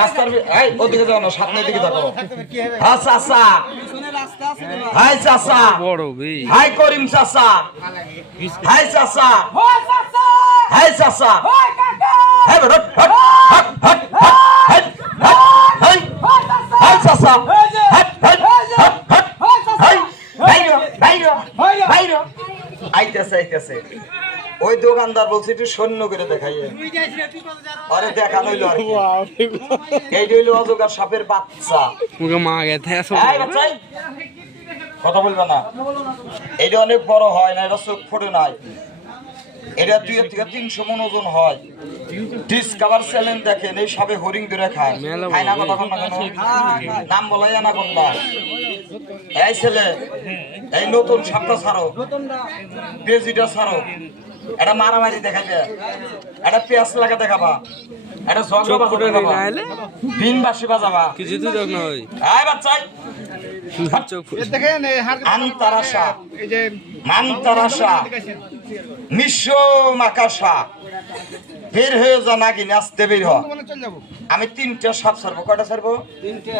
রাস্তার এই ওদিকে যাও না, সামনের দিকে দেখো। হ্যাঁ চাচা, হাই চাচা, হাই করিম চাচা, হাই চাচা, হাই চাচা, হাই বেটা, হট হট হট হট হাই হাই চাচা, হট হট হট হট হাই বাইরো বাইরো বাইরো আইতেছে আইতেছে। ওই দোকানদার বলছে একটু সৈন্য করে দেখাইয়ে, আরে দেখানো হইলো আর কি। এইটা হইলো অজগর সাপের বাচ্চা। এই বাচ্চাই কথা বলবে না, এটা অনেক বড় হয় না, এটা চোখ ফোটে নাই, এটা 2 থেকে 300 মন ওজন হয়। ডিসকাভার চ্যানেল দেখেন, এই সাপে হরিং ধরে খায়, খায় না কথা না কেন? নাম বলাই না কোনটা? এই ছেলে, এই নতুন সাপটা ছাড়ো, পেজিটা ছাড়ো, এটা মারামারি দেখাবে, এটা পেঁয়াজ লাগা দেখাবা, এটা ঝগড়া দেখাবা, বিন বাসি বাজাবা কিছু তো দেখ না। ওই এই বাচ্চাই আন্তারাশা মান্তারাশা মিশ্র মাকাশা বের হয়ে যা নাকি নাচতে বের হ। আমি 3টা সাপ ছাড়বো। কয়টা ছাড়বো? 3টে।